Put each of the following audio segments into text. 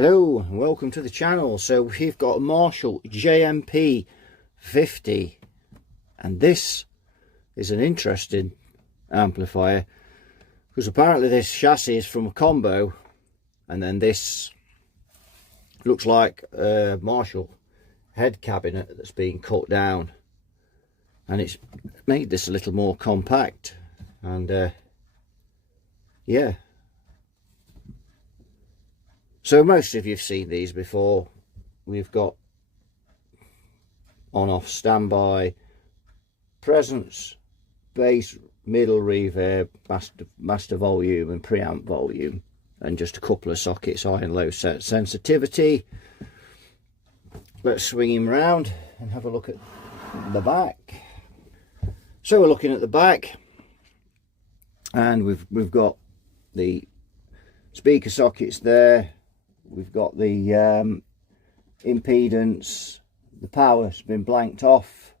Hello and welcome to the channel. So we've got a Marshall JMP 50, and this is an interesting amplifier because apparently this chassis is from a combo, and then this looks like a Marshall head cabinet that's been cut down, and it's made this a little more compact. And yeah, so most of you've seen these before. We've got on-off standby, presence, bass, middle reverb, master volume and preamp volume, and just a couple of sockets, high and low set sensitivity. Let's swing him round and have a look at the back. So we're looking at the back, and we've got the speaker sockets there. We've got the impedance, the power's been blanked off,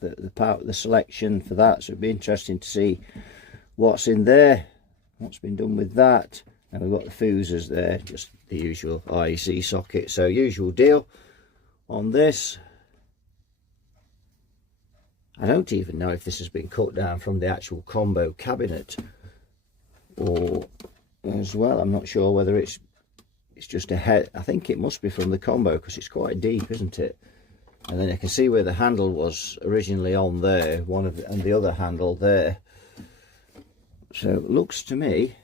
the selection for that, so it'd be interesting to see what's in there, what's been done with that. And we've got the fuses there, just the usual IEC socket, so usual deal on this. I don't even know if this has been cut down from the actual combo cabinet or as well. I'm not sure whether it's just a head. I think it must be from the combo because it's quite deep, isn't it? And then I can see where the handle was originally on there, and the other handle there. So it looks to me,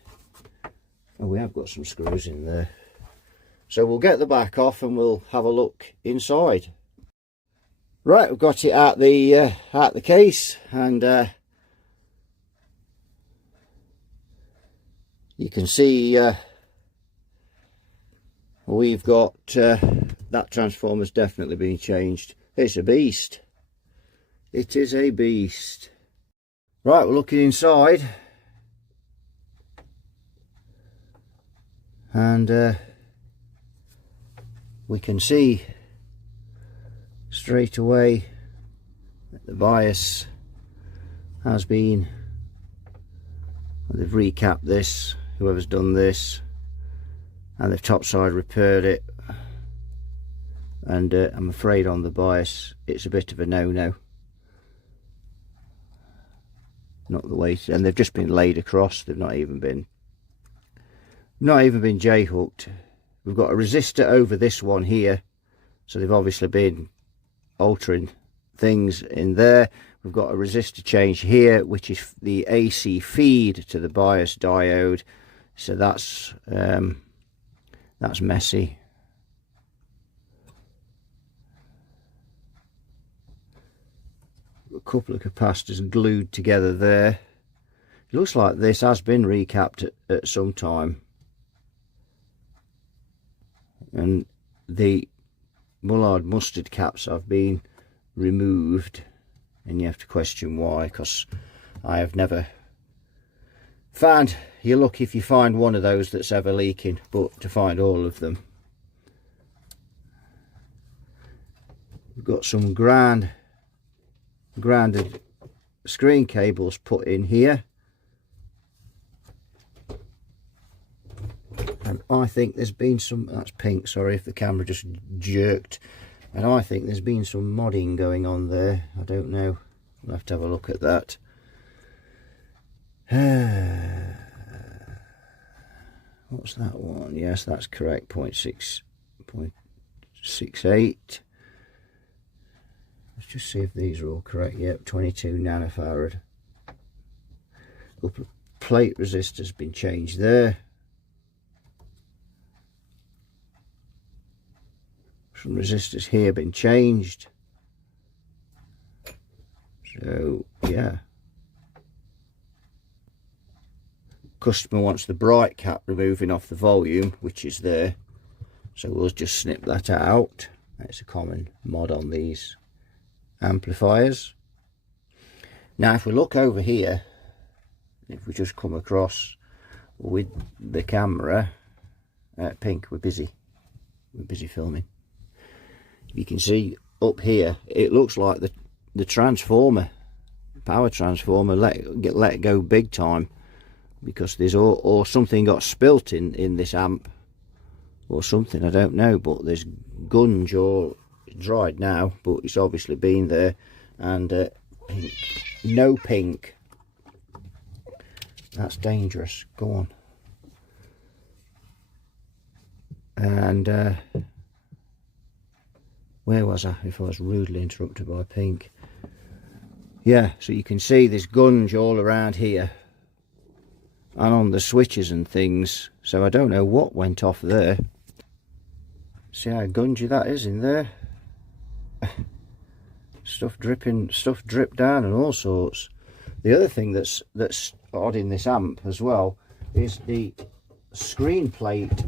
oh, we have got some screws in there. So we'll get the back off and we'll have a look inside. Right, we've got it out the case, and you can see we've got that transformer's definitely been changed. It's a beast. It is a beast. Right, we're looking inside, and we can see straight away that the bias has been, they've recapped this, whoever's done this, and they've topside repaired it. And I'm afraid on the bias it's a bit of a no-no, not the way and they've just been laid across. They've not even been J-hooked. We've got a resistor over this one here, so they've obviously been altering things in there. We've got a resistor change here, which is the AC feed to the bias diode, so that's messy. A couple of capacitors glued together there. It looks like this has been recapped at some time, and the Mullard mustard caps have been removed, and you have to question why, because I have never found, you're lucky if you find one of those that's ever leaking, but to find all of them. We've got some grounded screen cables put in here, and I think there's been some, that's pink, sorry if the camera just jerked, and I think there's been some modding going on there. I don't know, we'll have to have a look at that. What's that one? Yes, that's correct, 0.68. Let's just see if these are all correct. Yep, 22 nanofarad. Couple of plate resistors been changed there. Some resistors here been changed. So yeah, customer wants the bright cap removing off the volume, which is there, so we'll just snip that out. It's a common mod on these amplifiers. Now if we look over here, if we just come across with the camera, pink, we're busy filming. You can see up here it looks like the transformer, power transformer, let go big time, because there's or something got spilt in this amp, or something, I don't know, but there's gunge all dried now, but it's obviously been there. And pink. No pink. That's dangerous. Go on. And where was I if I was rudely interrupted by pink? Yeah, so you can see there's gunge all around here and on the switches and things, so I don't know what went off there. See how gungy that is in there? Stuff dripping, stuff dripped down and all sorts. The other thing that's odd in this amp as well is the screen plate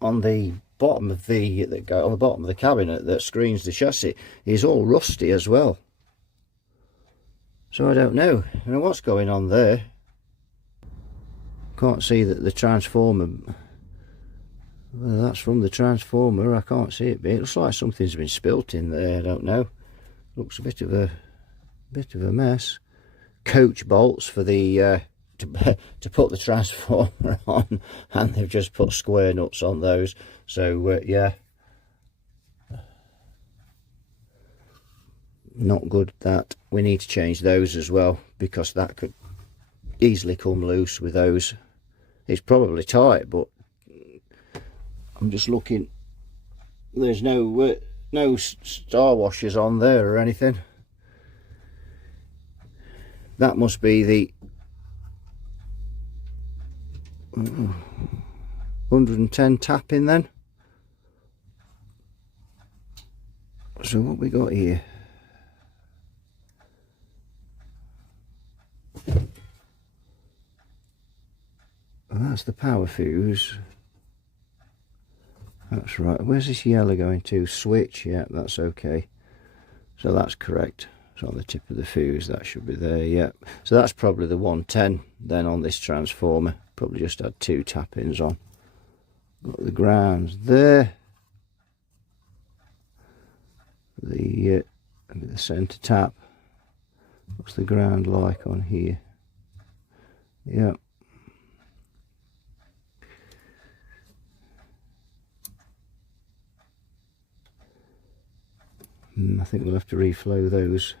on the bottom of the cabinet that screens the chassis is all rusty as well. So I don't know what's going on there. Can't see that the transformer. Well, that's from the transformer. I can't see it, but it looks like something's been spilt in there. I don't know. Looks a bit of a mess. Coach bolts for the to put the transformer on, and they've just put square nuts on those. So yeah, not good. That we need to change those as well, because that could easily come loose with those. It's probably tight, but I'm just looking. There's no star washers on there or anything. That must be the 110 tapping then. So what we got here? Well, that's the power fuse. That's right. Where's this yellow going to? Switch. Yeah, that's okay. So that's correct. It's on the tip of the fuse. That should be there. Yeah. So that's probably the 110 then on this transformer. Probably just had 2 tap-ins on. Got the grounds there. The centre tap. What's the ground like on here? Yeah. I think we'll have to reflow those.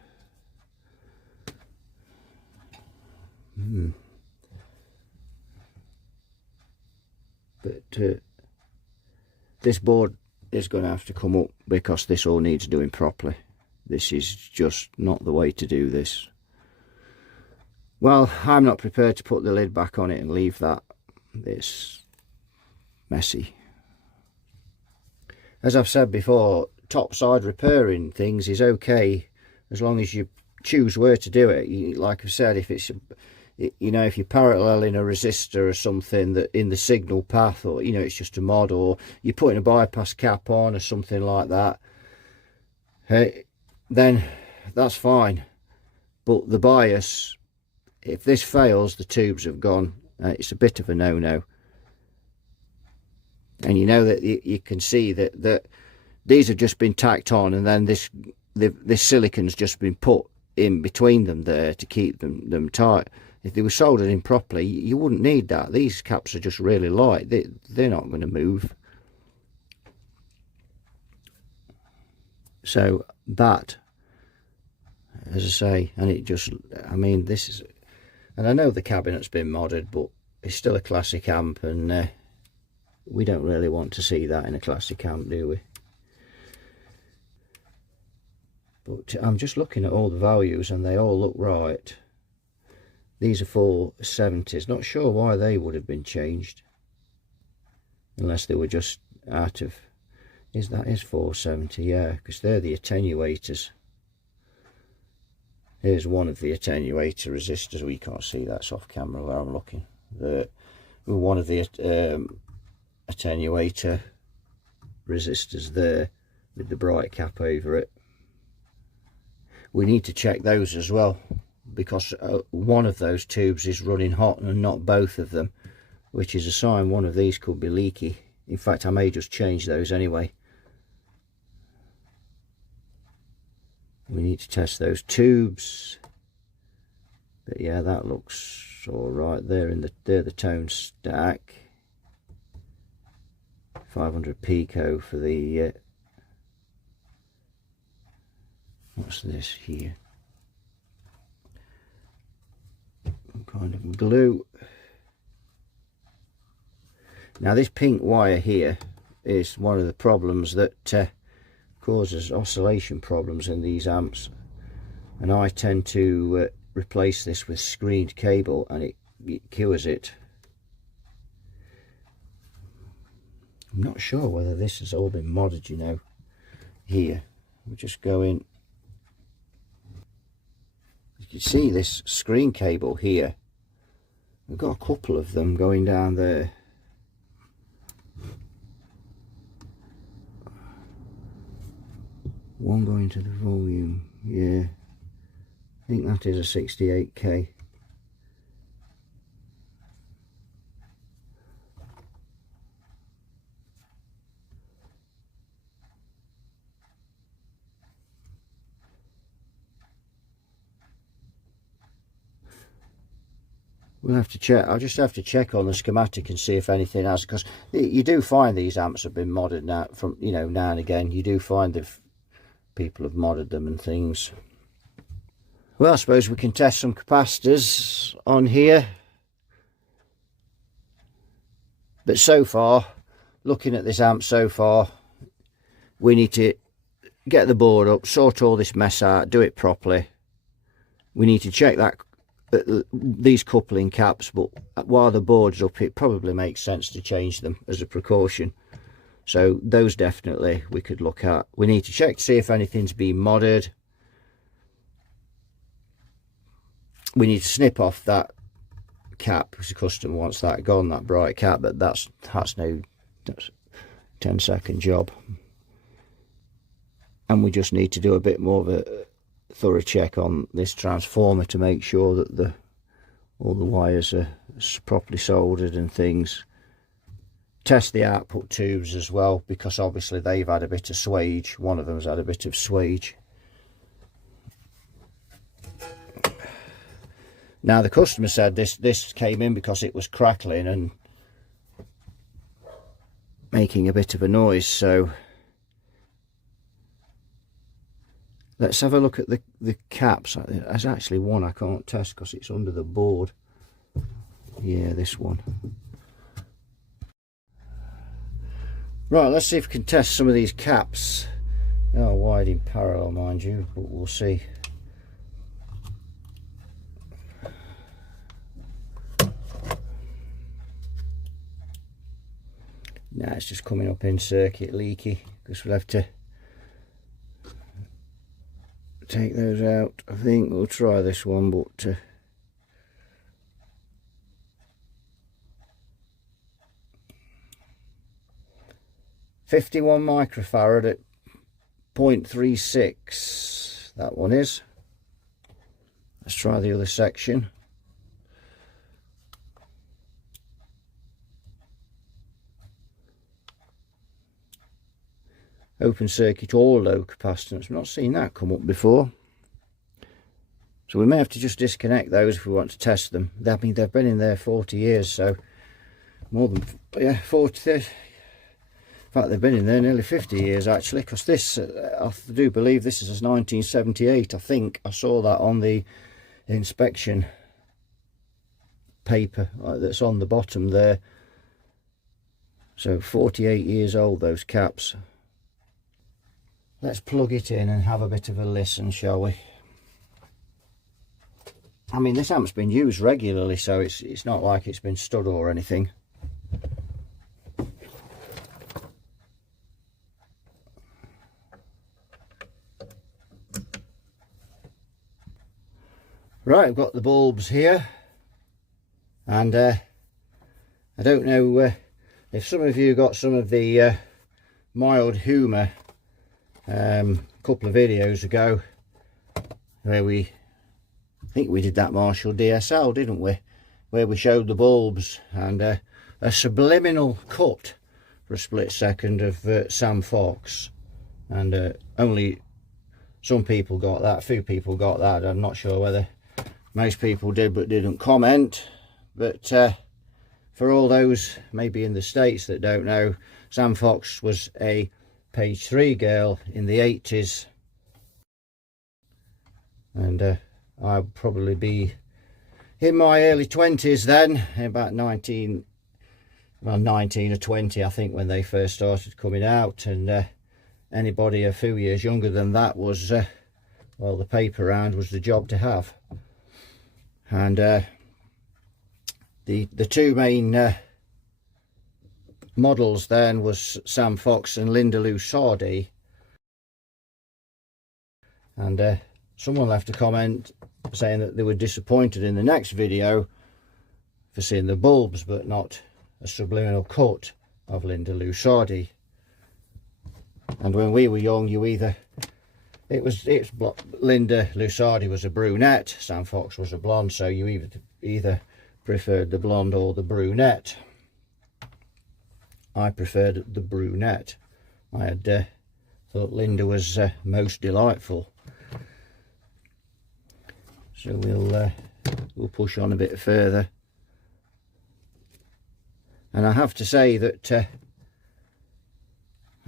But this board is going to have to come up, because this all needs doing properly. This is just not the way to do this. Well, I'm not prepared to put the lid back on it and leave that this messy. As I've said before, topside repairing things is okay as long as you choose where to do it. Like I've said, if it's, you know, if you're paralleling a resistor or something that in the signal path, or, you know, it's just a mod, or you're putting a bypass cap on or something like that, then that's fine. But the bias, if this fails, the tubes have gone. It's a bit of a no-no. And you know that you can see that these have just been tacked on, and then this silicon's just been put in between them there to keep them tight. If they were soldered in properly, you wouldn't need that. These caps are just really light. They're not going to move. So that, as I say, and it just, I mean, this is, and I know the cabinet's been modded, but it's still a classic amp, and we don't really want to see that in a classic amp, do we? But I'm just looking at all the values and they all look right. These are 470s. Not sure why they would have been changed, unless they were just out of, that is 470, yeah, because they're the attenuators. Here's one of the attenuator resistors. We can't see, that's off camera where I'm looking. One of the attenuator resistors there with the bright cap over it. We need to check those as well, because one of those tubes is running hot and not both of them, which is a sign one of these could be leaky. In fact, I may just change those anyway. We need to test those tubes. But yeah, that looks all right. They're the tone stack. 500 pico for the what's this here, kind of glue. Now this pink wire here is one of the problems that causes oscillation problems in these amps, and I tend to replace this with screened cable, and it cures it. I'm not sure whether this has all been modded, you know. Here, we'll just go in. You can see this screen cable here. We've got a couple of them going down there. One going to the volume, yeah. I think that is a 68K. We'll have to check. I'll just have to check on the schematic and see if anything has, because you do find these amps have been modded now, from, you know, now and again. You do find that people have modded them and things. Well, I suppose we can test some capacitors on here. But so far, looking at this amp so far, we need to get the board up, sort all this mess out, do it properly. We need to check that these coupling caps, but while the board's up, it probably makes sense to change them as a precaution. So those definitely we could look at. We need to check to see if anything's been modded. We need to snip off that cap, because the customer wants that gone, that bright cap, but that's a 10-second job. And we just need to do a bit more of a thorough check on this transformer to make sure that all the wires are properly soldered and things. Test the output tubes as well, because obviously they've had a bit of swage. One of them's had a bit of swage. Now the customer said this came in because it was crackling and making a bit of a noise, so let's have a look at the caps. There's actually one I can't test because it's under the board. Yeah, this one. Right, let's see if we can test some of these caps. They are wide in parallel, mind you, but we'll see. Now it's just coming up in circuit leaky, because we'll have to take those out. I think we'll try this one, but 51 microfarad at 0.36, that one is. Let's try the other section. Open circuit or low capacitance. I've not seen that come up before. So we may have to just disconnect those if we want to test them. I mean, they've been in there 40 years, so more than, yeah, 40, 30. In fact, they've been in there nearly 50 years actually, because this, I do believe this is 1978. I think I saw that on the inspection paper that's on the bottom there. So 48 years old, those caps. Let's plug it in and have a bit of a listen, shall we? I mean, this amp's been used regularly, so it's not like it's been stud or anything. Right, I've got the bulbs here, and I don't know if some of you got some of the mild humour a couple of videos ago, where I think we did that Marshall DSL, didn't we, where we showed the bulbs and a subliminal cut for a split second of Sam Fox, and only some people got that, a few people got that. I'm not sure whether most people did but didn't comment, but for all those maybe in the States that don't know, Sam Fox was a page 3 girl in the 80s, and I'd probably be in my early 20s then, about 19 or 20 I think, when they first started coming out. And anybody a few years younger than that was, well, the paper round was the job to have. And the two main models then was Sam Fox and Linda Lusardi. And someone left a comment saying that they were disappointed in the next video for seeing the bulbs but not a subliminal cut of Linda Lusardi. And when we were young, Linda Lusardi was a brunette, Sam Fox was a blonde, so you either preferred the blonde or the brunette. I preferred the brunette. I had thought Linda was most delightful. So we'll push on a bit further. And I have to say that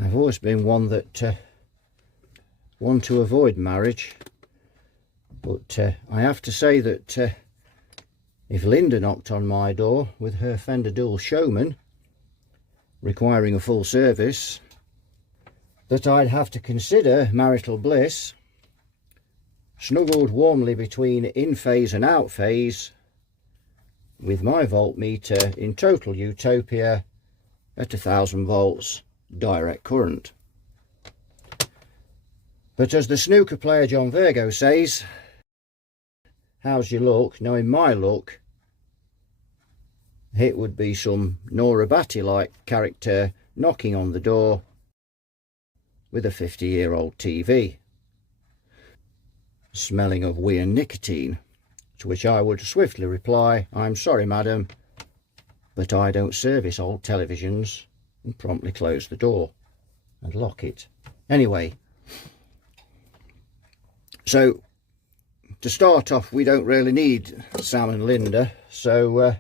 I've always been one to avoid marriage, but I have to say that if Linda knocked on my door with her Fender Dual Showman requiring a full service, that I'd have to consider marital bliss, snuggled warmly between in phase and out phase, with my voltmeter in total utopia at 1000 volts direct current. But as the snooker player John Virgo says, how's your luck? Knowing my luck, it would be some Nora Batty-like character knocking on the door with a 50-year-old TV, smelling of wee and nicotine, to which I would swiftly reply, I'm sorry madam, but I don't service old televisions, and promptly close the door and lock it. Anyway, so to start off, we don't really need Sam and Linda, so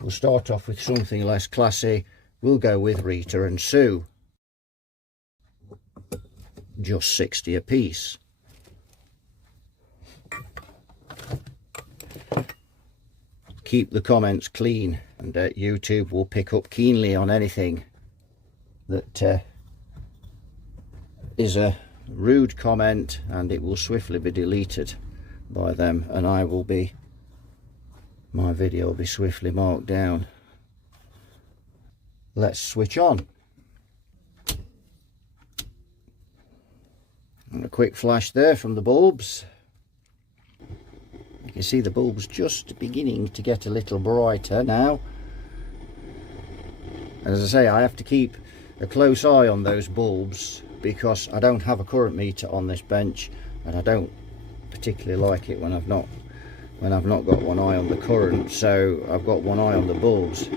we'll start off with something less classy. We'll go with Rita and Sue, just 60 apiece. Keep the comments clean, and YouTube will pick up keenly on anything that is a rude comment, and it will swiftly be deleted by them, and my video will be swiftly marked down. Let's switch on. And a quick flash there from the bulbs. You can see the bulbs just beginning to get a little brighter now. As I say, I have to keep a close eye on those bulbs because I don't have a current meter on this bench, and I don't particularly like it when I've not got one eye on the current, so I've got one eye on the bulbs.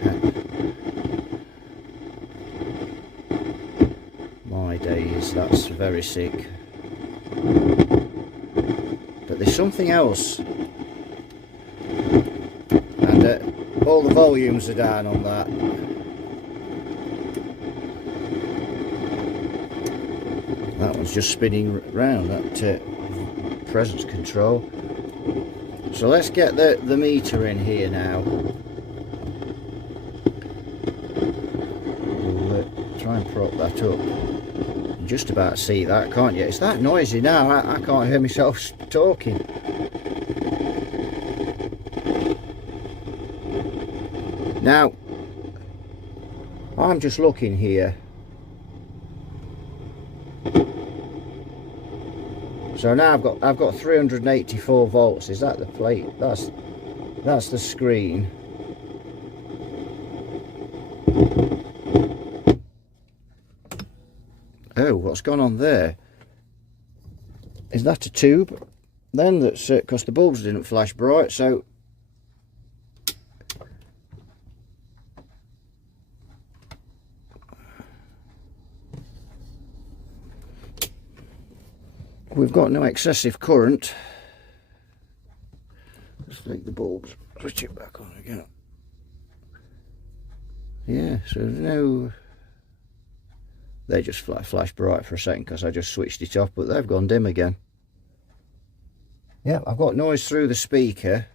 My days, that's very sick. But there's something else. And all the volumes are down on that. That one's just spinning round, that presence control. So let's get the meter in here now. We'll try and prop that up. You can just about see that, can't you? It's that noisy now, I can't hear myself talking. Now, I'm just looking here. So now I've got 384 volts. Is that the plate? That's the screen. Oh, what's gone on there? Is that a tube? Then that's because the bulbs didn't flash bright, so we've got no excessive current. Let's take the bulbs, switch it back on again. Yeah, so no, they just flash bright for a second because I just switched it off, but they've gone dim again. Yeah, I've got noise through the speaker.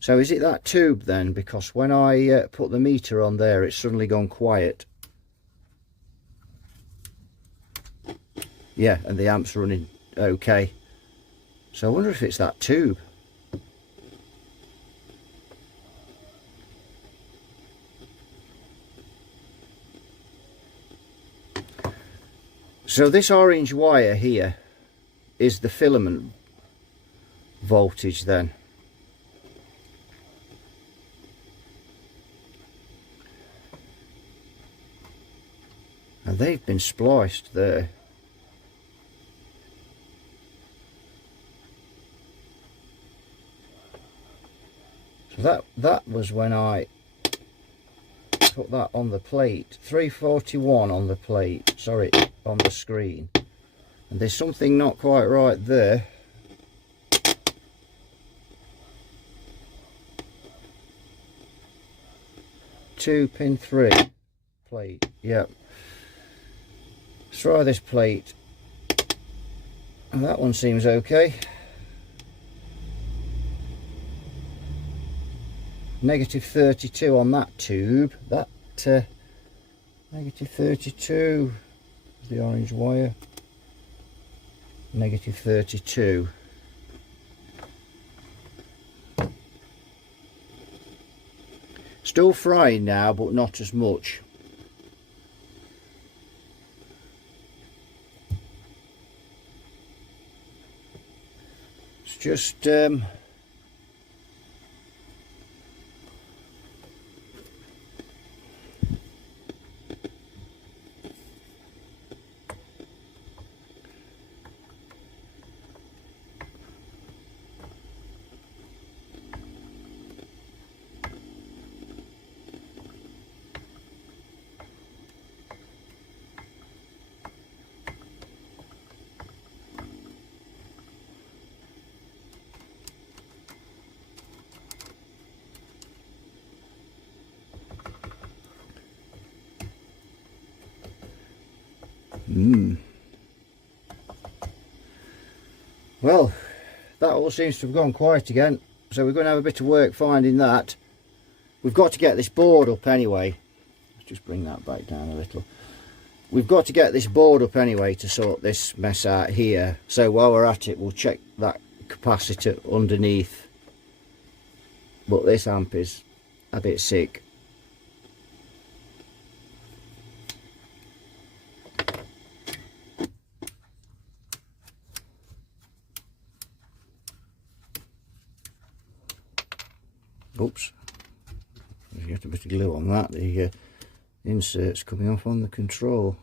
So is it that tube then? Because when I put the meter on there, it's suddenly gone quiet. Yeah, and the amp's running okay. So I wonder if it's that tube. So this orange wire here is the filament voltage then. And they've been spliced there. So that was when I put that on the plate. 341 on the plate, sorry, on the screen. And there's something not quite right there. Pin 3 plate, yep. Let's try this plate. And that one seems okay. Negative 32 on that tube. That negative 32 is the orange wire. Negative 32. Still frying now, but not as much. It's just well, that all seems to have gone quiet again, so we're going to have a bit of work finding that. We've got to get this board up anyway. Let's just bring that back down a little. We've got to get this board up anyway to sort this mess out here. So while we're at it, we'll check that capacitor underneath. But this amp is a bit sick. Oops, you get a bit of glue on that. The insert's coming off on the control.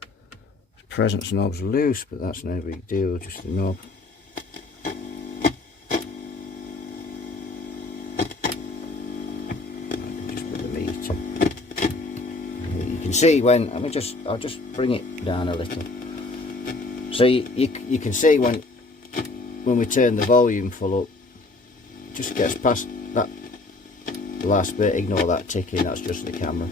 The presence knob's loose, but that's no big deal, just the knob. Just put the meter. You can see when I'll just bring it down a little. So you can see when we turn the volume full up. Just gets past that last bit. Ignore that ticking, that's just the camera.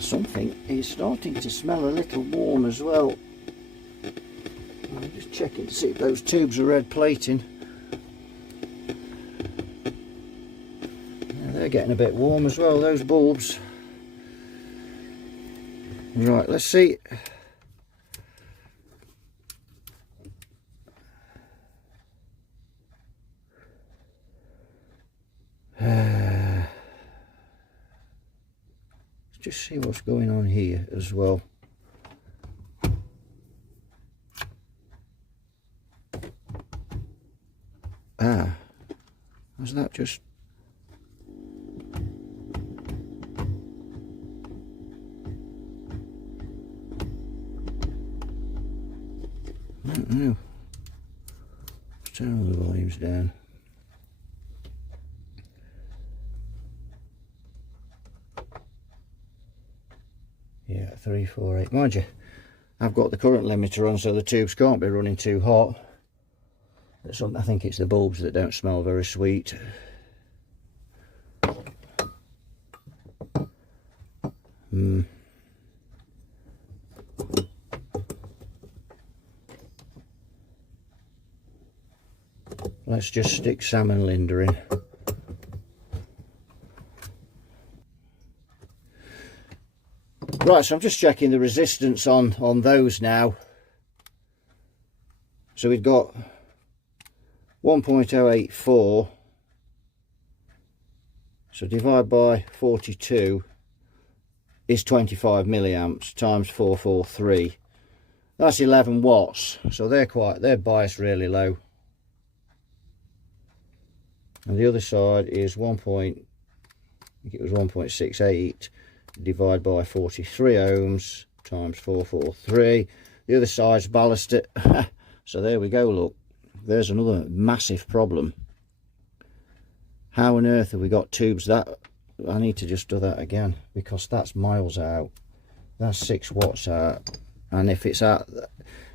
Something is starting to smell a little warm as well. I'm just checking to see if those tubes are red plating. Yeah, they're getting a bit warm as well, those bulbs. Right, let's see. Just see what's going on here as well. Ah, was that just... I don't know. Let's turn all the volumes down. Yeah, 348. Mind you, I've got the current limiter on, so the tubes can't be running too hot. I think it's the bulbs that don't smell very sweet. Let's just stick salmon Linda in. Right, so I'm just checking the resistance on those now. So we've got 1.084. So divide by 42 is 25 milliamps times 443. That's 11 watts. So they're biased really low. And the other side is I think it was 1.68 divided by 43 ohms times 443. The other side's ballasted. So there we go, look. There's another massive problem. How on earth have we got tubes that... I need to just do that again, because that's miles out. That's 6 watts out. And if it's out...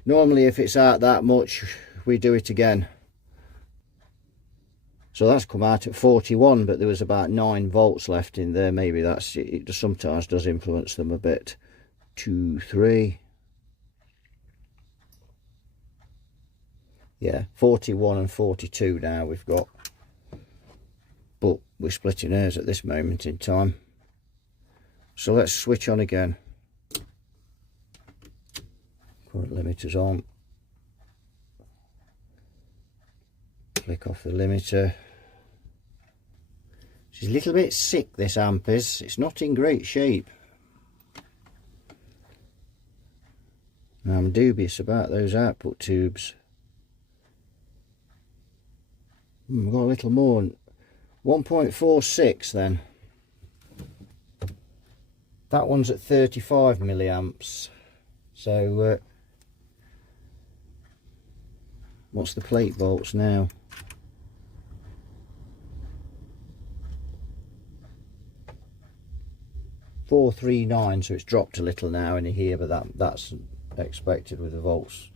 Normally if it's out that much, we do it again. So that's come out at 41, but there was about 9 volts left in there. Maybe that's it. Sometimes does influence them a bit. 2, 3. Yeah, 41 and 42 now we've got. But we're splitting hairs at this moment in time. So let's switch on again. Current limiter's on. Click off the limiter. She's a little bit sick, this amp is. It's not in great shape. Now I'm dubious about those output tubes. We've got a little more. 1.46 then. That one's at 35 milliamps. So what's the plate volts now? 439, so it's dropped a little now in here, but that's expected with the volts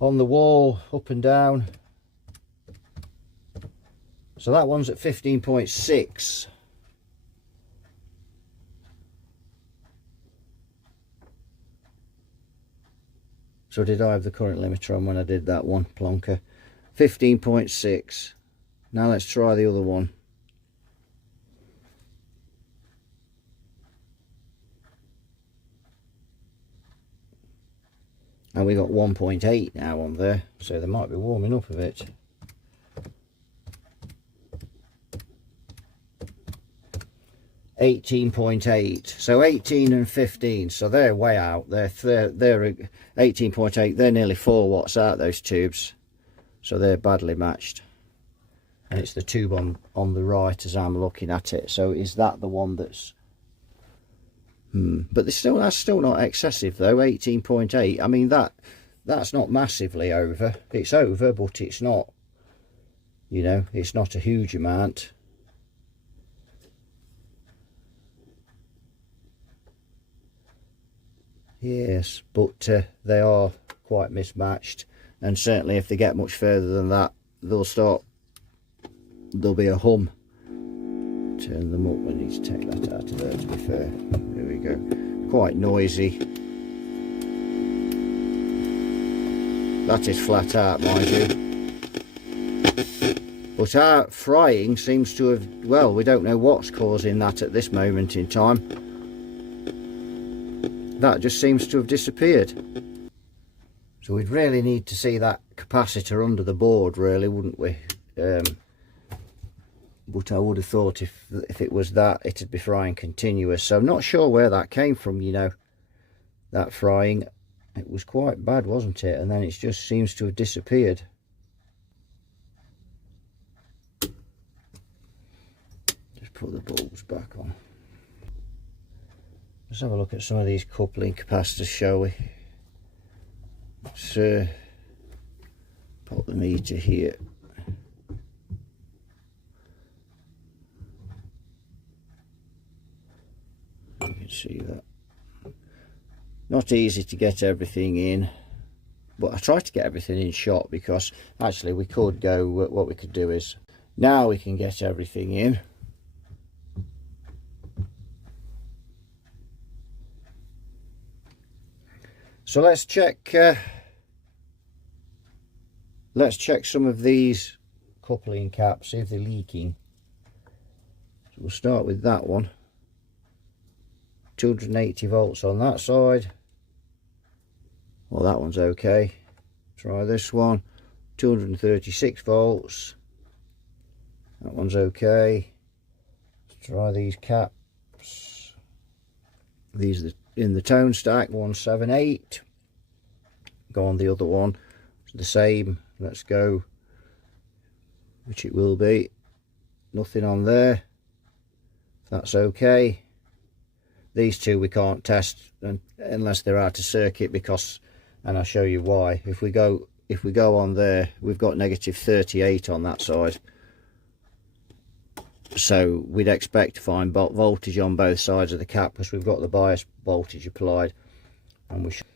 on the wall, up and down. So that one's at 15.6. So did I have the current limiter on when I did that one? Plonker. 15.6. Now let's try the other one. And we got 1.8 now on there, so they might be warming up a bit. $18.8, so 18 and 15, so they're way out. They're 18.8. They're nearly 4 watts out, those tubes, so they're badly matched. And it's the tube on the right as I'm looking at it. So is that the one that's but that's still not excessive though. 18.8. I mean that's not massively over. It's over, but it's not, you know, it's not a huge amount. Yes, but they are quite mismatched, and certainly if they get much further than that, there'll be a hum. Turn them up. I need to take that out of there, to be fair. There we go. Quite noisy. That is flat out, mind you. But our frying seems to have, well, we don't know what's causing that at this moment in time. That just seems to have disappeared. So we'd really need to see that capacitor under the board, really, wouldn't we? But I would have thought if it was that, it'd be frying continuous. So I'm not sure where that came from, you know, that frying. It was quite bad, wasn't it? And then it just seems to have disappeared. Just put the bulbs back on. Let's have a look at some of these coupling capacitors, shall we? So pop the meter here. You can see that. Not easy to get everything in, but I try to get everything in shot, because actually we could go, what we could do is, now we can get everything in. So let's check some of these coupling caps, see if they're leaking. So we'll start with that one. 280 volts on that side. Well, that one's okay. Try this one. 236 volts. That one's okay. Let's try these caps. These are in the tone stack, 178. Go on the other one. It's the same. Let's go, which it will be. Nothing on there. That's okay. These two we can't test unless they're out of circuit, because, and I'll show you why. If we go on there, we've got negative 38 on that side. So we'd expect to find voltage on both sides of the cap, because we've got the bias voltage applied. And we should,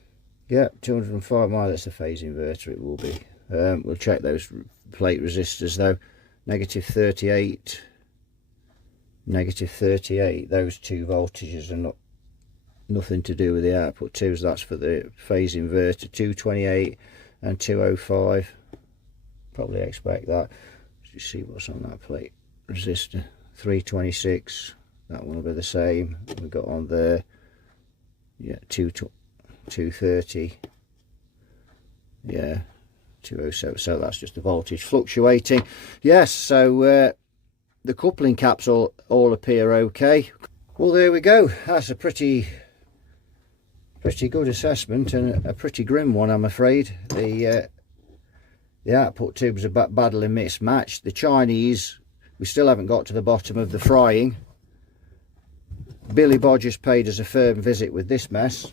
yeah, 205 mile, that's a phase inverter, it will be. We'll check those plate resistors though. Negative 38, negative 38, those two voltages are nothing to do with the output too, so that's for the phase inverter. 228 and 205, probably expect that. Let's see what's on that plate resistor. 326, that one will be the same. We've got on there, yeah, 230, yeah, 207. So that's just the voltage fluctuating. Yes, so the coupling caps all appear okay. Well, there we go. That's a pretty good assessment, and a pretty grim one, I'm afraid. The output tubes are badly mismatched. The Chinese, we still haven't got to the bottom of the frying. Billy Bodger's paid us a firm visit with this mess.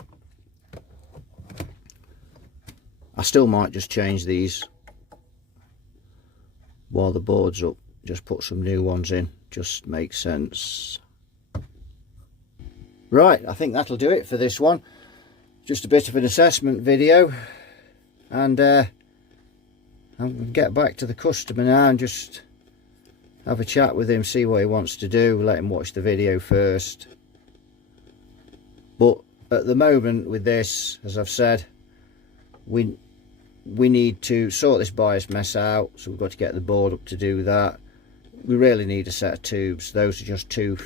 I still might just change these while the board's up. Just put some new ones in. Just makes sense. Right, I think that'll do it for this one. Just a bit of an assessment video. And I'm going to get back to the customer now and just have a chat with him, see what he wants to do. Let him watch the video first. But at the moment with this, as I've said, we need to sort this bias mess out, so we've got to get the board up to do that. We really need a set of tubes. Those are just two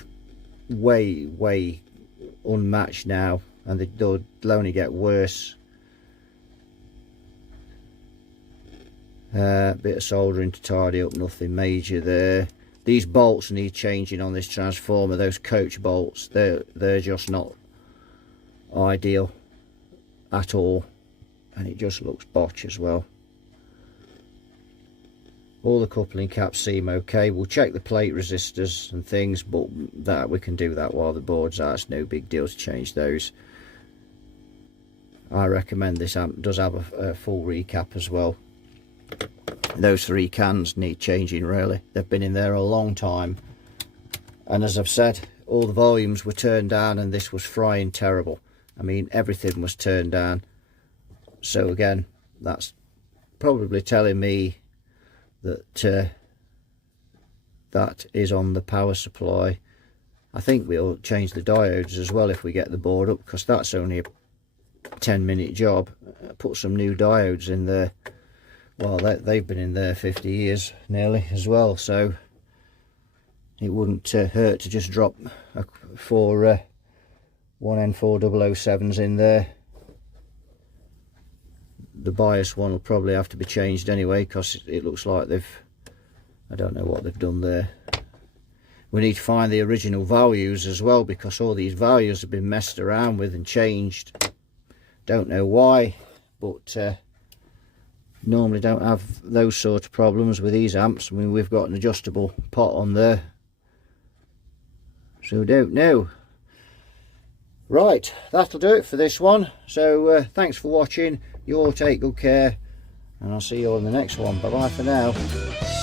way unmatched now, and they'll only get worse. Bit of soldering to tidy up, nothing major there. These bolts need changing on this transformer. Those coach bolts, they're just not ideal at all, and it just looks botch as well. All the coupling caps seem okay. We'll check the plate resistors and things, but that we can do that while the board's out. It's no big deal to change those. I recommend this amp does have a full recap as well. Those three cans need changing really. They've been in there a long time, and as I've said, all the volumes were turned down, and this was frying terrible. I mean, everything was turned down. So again, that's probably telling me that that is on the power supply. I think we'll change the diodes as well if we get the board up, because that's only a 10-minute job. Put some new diodes in there. Well, they've been in there 50 years nearly as well, so it wouldn't hurt to just drop 1N4007s in there. The bias one will probably have to be changed anyway, because it looks like I don't know what they've done there. We need to find the original values as well, because all these values have been messed around with and changed. Don't know why, but normally don't have those sort of problems with these amps. I mean, we've got an adjustable pot on there, so don't know. Right, that'll do it for this one. So thanks for watching. You all take good care, and I'll see you all in the next one. Bye bye for now.